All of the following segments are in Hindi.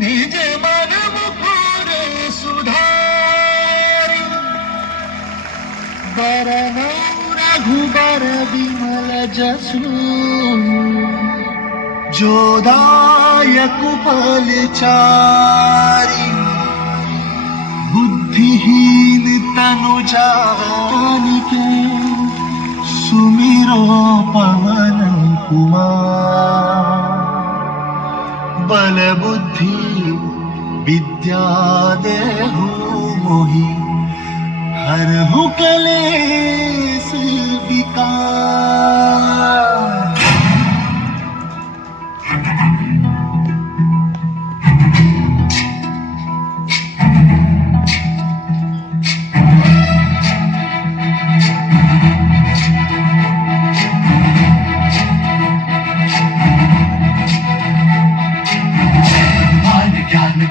निज मन मुकुर सुधारि बरनौ रघुबर विमल जसु जो दायक फलचारि बुद्धिहीन तनु जानिके सुमिरो पवन कुमार बल बुद्धि विद्या देहु मोहि हरहु कलेश विकार।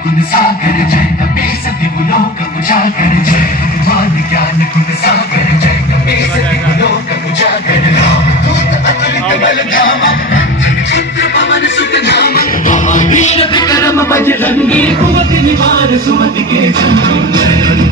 गुण सागर जय कपीस दिवलोक उजागर जय मान ज्ञान गुण सागर जय कपीस दिवलोक उजागर दूत अतुलित बल धामा क्षुद्र पवन सुत नामा महावीर विक्रम बजरंगी कुमति निवार सुमति के संगी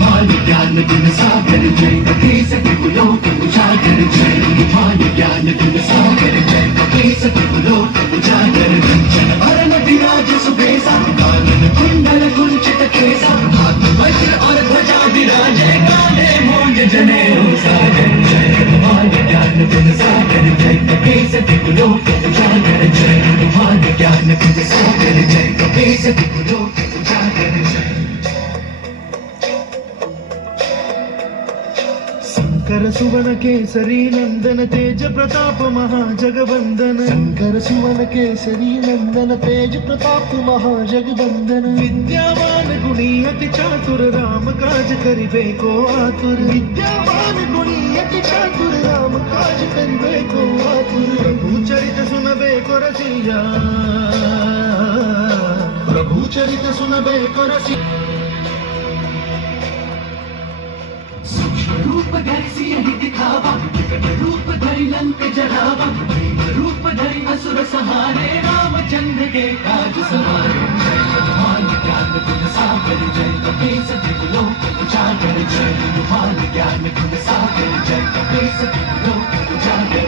मान ज्ञान गुण सागर जय कपीस दिवलोक उजागर जय मान ज्ञान गुण सागर जय कपीस दिवलोक उजागर जन भरन विराज सुबेसा कानन कुंडल कुंचित केसा हाथ वज्र और ध्वजा विराजे काले मूंज जनेऊ साजन जय मान ज्ञान गुण सागर जय कपीस दिवलोक उजागर जय मान ज्ञान गुण सागर जय कपीस दिवलोक उजागर जय। शंकर सुवन केसरी नंदन तेज प्रताप महाजगवंदन शंकर सुवन केसरी नंदन तेज प्रताप महाजगवंदन विद्यावान गुणी अति चातुर राम काज करिबे को आतुर विद्यावान गुणी अति चातुर राम काज करिबे को आतुर प्रभु चरित सुनबे को रसिया प्रभु चरित सुनबे को रसिया रूप धरि सियहि दिखावा विकट रूप धरि लंक जरावा भीम रूप धरि असुर सहारे रामचंद्र के काज सवारे जय हनुमान ज्ञान गुण सागर जय कपीस दिवलोक उजागर जय हनुमान ज्ञान गुण सागर जय कपीस दिवलोक उजागर